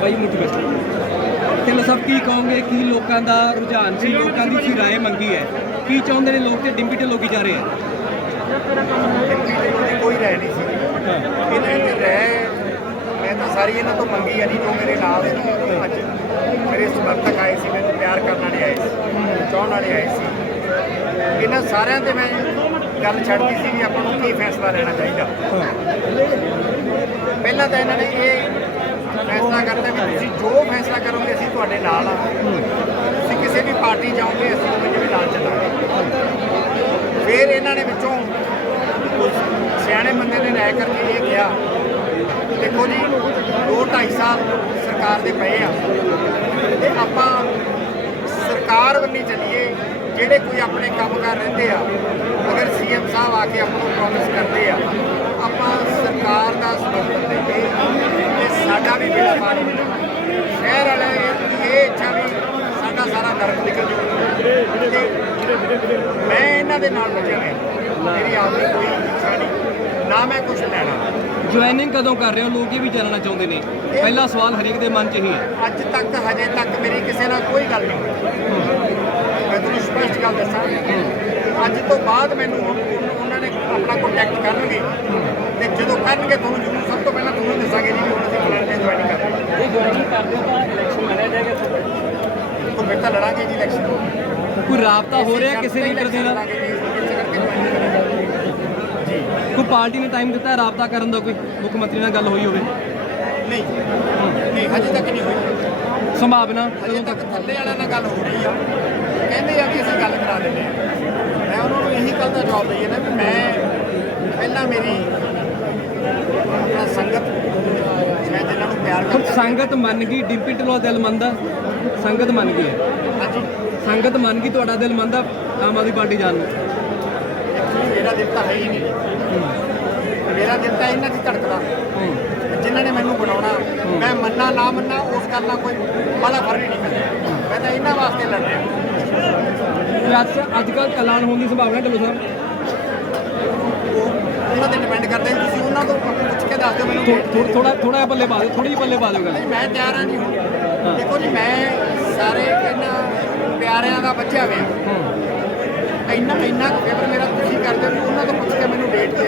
ਬਾਈ ਵਿੱਚ। ਢਿੱਲੋਂ ਸਾਹਿਬ ਕੀ ਕਹੋਗੇ ਕੀ ਲੋਕਾਂ ਦਾ ਰੁਝਾਨ ਸੀ ਲੋਕਾਂ ਦੀ ਸੀ ਰਾਏ ਮੰਗੀ ਹੈ। ਕੀ ਚਾਹੁੰਦੇ ਨੇ ਲੋਕ ਤੇ ਡਿੰਪੀ ਢਿੱਲੋਂ ਕੀ ਜਾ ਰਹੇ ਆ ਦੀ ਕੋਈ ਰਹਿ ਨਹੀਂ ਸੀ। ਇਹਨਾਂ ਦੀ ਰਹਿ ਮੈਂ ਤਾਂ ਸਾਰੀ ਇਹਨਾਂ ਤੋਂ ਮੰਗੀ ਆ ਨਹੀਂ ਜੋ ਮੇਰੇ ਨਾਲ ਅੱਜ ਮੇਰੇ ਸਮਰਥਕ ਆਏ ਸੀ ਮੈਨੂੰ ਪਿਆਰ ਕਰਨ ਵਾਲੇ ਆਏ ਸੀ ਚਾਹਣ ਵਾਲੇ ਆਏ ਸੀ। ਇਹਨਾਂ ਸਾਰਿਆਂ ਤੇ ਮੈਂ ਗੱਲ ਛੱਡਦੀ ਸੀ ਵੀ ਆਪਾਂ ਨੂੰ ਕੀ ਫੈਸਲਾ ਲੈਣਾ ਚਾਹੀਦਾ। ਪਹਿਲਾਂ ਤਾਂ ਇਹਨਾਂ ਨੇ ਇਹ ਫੈਸਲਾ ਕਰਤਾ ਵੀ ਤੁਸੀਂ ਜੋ ਫੈਸਲਾ ਕਰੋਗੇ, ਅਸੀਂ ਤੁਹਾਡੇ ਨਾਲ ਆ। ਤੁਸੀਂ ਕਿਸੇ ਵੀ ਪਾਰਟੀ ਜਾਓਗੇ, ਅਸੀਂ ਤੁਹਾਡੇ ਨਾਲ ਚੱਲਾਂਗੇ। ਫਿਰ ਇਹਨਾਂ ਨੇ ਵਿੱਚੋਂ ਸਿਆਣੇ ਬੰਦੇ ਨੇ ਰਾਇ ਕਰਕੇ ਇਹ ਕਿਹਾ, ਦੇਖੋ ਜੀ 2 2.5 ਸਾਲ ਸਰਕਾਰ ਦੇ ਪਏ ਆ। ਤੇ ਆਪਾਂ ਸਰਕਾਰ ਵੱਲੀ ਚੱਲੀਏ, ਜਿਹੜੇ ਕੋਈ ਆਪਣੇ ਕੰਮ ਕਰ ਰਹਿੰਦੇ ਆ, ਅਗਰ ਸੀਐਮ ਸਾਹਿਬ ਆ ਕੇ ਆਪਾਂ ਨੂੰ ਪ੍ਰੋਮਿਸ ਕਰਦੇ ਆ ਆਪਾਂ ਸਰਕਾਰ ਦਾ ਸਮਰਥਨ ਦੇ ਕੇ ਤੇ ਸਾਡਾ ਵੀ ਬੇੜਾ ਪਾਰ ਸ਼ਹਿਰ ਵਾਲੇ ਇਹ ਇੱਛਾ ਵੀ ਸਾਡਾ ਸਾਰਾ ਨਰਕ ਨਿਕਲ ਤੇ ਮੈਂ ਇਹਨਾਂ ਦੇ ਨਾਲ ਹੋਇਆ ਮੇਰੀ ਆਪਣੀ ਕੋਈ ਇੱਛਾ ਨਹੀਂ। ਨਾ ਮੈਂ ਕੁਝ ਲੈਣਾ। ਜੁਆਇਨਿੰਗ ਕਦੋਂ ਕਰ ਰਹੇ ਹੋ? ਲੋਕ ਇਹ ਵੀ ਜਾਣਨਾ ਚਾਹੁੰਦੇ ਨੇ। ਪਹਿਲਾ ਸਵਾਲ ਹਰੇਕ ਦੇ ਮਨ 'ਚ ਹੀ ਹੈ। ਅੱਜ ਤੱਕ ਹਜੇ ਤੱਕ ਮੇਰੀ ਕਿਸੇ ਨਾਲ ਕੋਈ ਗੱਲ ਨਹੀਂ ਮੈਂ ਤੁਹਾਨੂੰ ਸਪਸ਼ਟ ਗੱਲ ਦੱਸਾਂ। ਅੱਜ ਤੋਂ ਬਾਅਦ ਮੈਨੂੰ ਹੁਣ ਉਹਨਾਂ ਨੇ ਆਪਣਾ ਕੰਟੈਕਟ ਕਰਨਗੇ ਤੇ ਜਦੋਂ ਕਰਨਗੇ ਤੁਹਾਨੂੰ ਜ਼ਰੂਰ ਸਭ ਤੋਂ ਪਹਿਲਾਂ ਤੁਹਾਨੂੰ ਦੱਸਾਂਗੇ ਜੀ ਵੀ ਹੁਣ ਅਸੀਂ ਫਲਾਣੇ ਤੇ ਜੁਆਇਨ ਕਰ ਰਹੇ ਹਾਂ ਇਹ ਜੁਆਇਨਿੰਗ ਕਰਦੇ ਹੋ ਤਾਂ ਇਲੈਕਸ਼ਨ ਲੜਿਆ ਜਾਏਗਾ ਤਾਂ ਫਿਰ ਤਾਂ ਲੜਾਂਗੇ ਜੀ ਇਲੈਕਸ਼ਨ ਕੋਈ ਰਾਬਤਾ ਹੋ ਰਿਹਾ ਕਿਸੇ ਲੀਡਰ ਦੇ। ਨਾਲ ਕੋਈ ਪਾਰਟੀ ਨੇ ਟਾਈਮ ਦਿੱਤਾ ਹੈ ਰਾਬਤਾ ਕਰਨ ਦਾ? ਕੋਈ ਮੁੱਖ ਮੰਤਰੀ ਨਾਲ ਗੱਲ ਹੋਈ ਹੋਵੇ? ਨਹੀਂ। ਨਹੀਂ ਹਜੇ ਤੱਕ ਨਹੀਂ ਹੋਈ। ਸੰਭਾਵਨਾ? ਹਜੇ ਤੱਕ ਥੱਲੇ ਵਾਲਿਆਂ ਨਾਲ ਗੱਲ ਹੋ ਰਹੀ ਆ। ਕਹਿੰਦੇ ਆ ਕਿ ਅਸੀਂ ਗੱਲ ਕਰਾ ਦਿੰਦੇ ਆ। ਮੈਂ ਉਹਨਾਂ ਨੂੰ ਇਹੀ ਗੱਲ ਦਾ ਜਵਾਬ ਦਈਏ ਨਾ ਵੀ ਮੈਂ ਪਹਿਲਾਂ ਮੇਰੀ ਆਪਣਾ ਸੰਗਤ ਮੈਂ ਜਿਨ੍ਹਾਂ ਨੂੰ ਪਿਆਰ ਹੁਣ ਕਰਦਾ ਸੰਗਤ ਮੰਨ ਗਈ ਡਿੰਪੀ ਢਿੱਲੋਂ ਦਾ ਦਿਲ ਮੰਨਦਾ ਸੰਗਤ ਮੰਨ ਗਈ ਹੈ। ਸੰਗਤ ਮੰਨ ਗਈ ਤੁਹਾਡਾ ਦਿਲ ਮੰਨਦਾ ਆਮ ਆਦਮੀ ਪਾਰਟੀ ਜਾਣ ਨੂੰ। ਮੇਰਾ ਦਿਲ ਤਾਂ ਹੈ ਹੀ ਨਹੀਂ। ਮੇਰਾ ਦਿਲ ਤਾਂ ਇਹਨਾਂ ਦੀ ਧੜਕਦਾ। ਜਿਨ੍ਹਾਂ ਨੇ ਮੈਨੂੰ ਬਣਾਉਣਾ ਮੈਂ ਮੰਨਾ ਨਾ ਮੰਨਾ ਉਸ ਗੱਲ ਨਾਲ ਕੋਈ ਬੜਾ ਫ਼ਰਕ ਨਹੀਂ ਪੈਂਦਾ। ਮੈਂ ਤਾਂ ਇਹਨਾਂ ਵਾਸਤੇ ਲੜ ਰਿਹਾ। ਅੱਜ ਅੱਜ ਕੱਲ੍ਹ ਐਲਾਨ ਹੋਣ ਦੀ ਸੰਭਾਵਨਾ ਢਿੱਲੋਂ ਸਾਹਿਬ? ਉਹ ਉਹਨਾਂ ਤੇ ਡਿਪੈਂਡ ਕਰਦਾ ਤੁਸੀਂ ਉਹਨਾਂ ਤੋਂ ਦੱਸ ਦਿਓ ਮੈਨੂੰ। ਥੋੜਾ ਥੋੜਾ ਪੱਲੇ ਪਾ ਦਿਓ ਥੋੜੀ ਜਿਹੀ ਪੱਲੇ ਪਾ ਦਿਓ ਗੱਲ। ਮੈਂ ਤਿਆਰ ਹਾਂ ਜੀ ਦੇਖੋ ਜੀ ਮੈਂ ਸਾਰੇ ਇਹਨਾਂ ਪਿਆਰਿਆਂ ਦਾ ਬੱਚਾ ਵੇ। ਇੰਨਾ ਇੰਨਾ ਫੇਵਰ ਮੇਰਾ ਤੁਸੀਂ ਕਰਦੇ ਹੋ ਉਹਨਾਂ ਤੋਂ ਪੁੱਛ ਕੇ ਮੈਨੂੰ ਡੇਟ ਦੇ